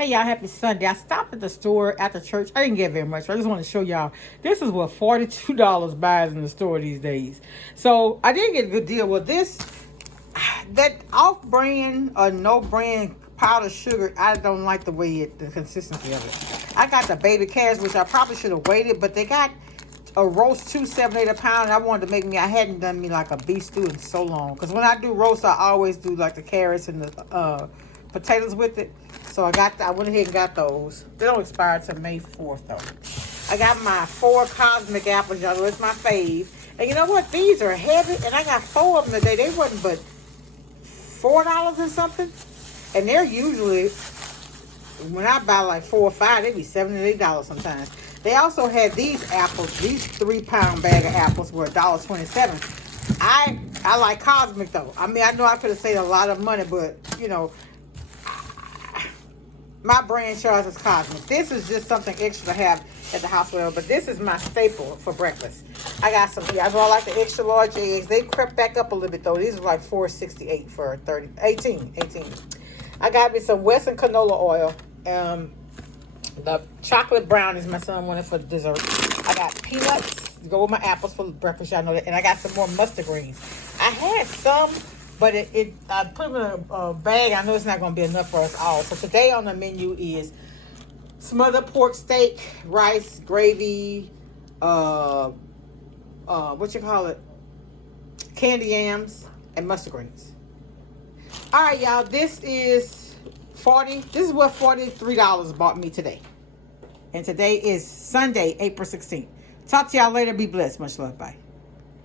Hey y'all, happy Sunday. I stopped at the store after church. I didn't get very much. I just want to show y'all. This is what $42 buys in the store these days. So I did get a good deal with this. That off-brand or no-brand powdered sugar, I don't like the consistency of it. I got the baby carrots, which I probably should have waited, but they got a roast $2.78 a pound, and I wanted to make me. I hadn't done me like a beef stew in so long, because when I do roast, I always do like the carrots and the potatoes with it. So I went ahead and got those. They don't expire till May 4th though. I got my 4 cosmic apples, y'all know it's my fave. And you know what? These are heavy, and I got 4 of them today. They wasn't but $4 or something. And they're usually, when I buy like 4 or 5, they be $7 and $8 sometimes. They also had these apples. These 3-pound bag of apples were $1.27. I like cosmic though. I mean, I know I could have saved a lot of money, but you know, my brand charge is cosmic. This is just something extra to have at the hospital, but this is my staple for breakfast. I got some, I like the extra large eggs. They crept back up a little bit though. These are like $4.68 for 18. I got me some Western canola oil. The chocolate brownies my son wanted for dessert. I got peanuts to go with my apples for breakfast, y'all know that. And I got some more mustard greens. I had some, but I put them in a bag. I know it's not going to be enough for us all. So today on the menu is smothered pork steak, rice, gravy, what you call it, candy yams, and mustard greens. All right, y'all, this is what $43 bought me today. And today is Sunday, April 16th. Talk to y'all later. Be blessed. Much love. Bye.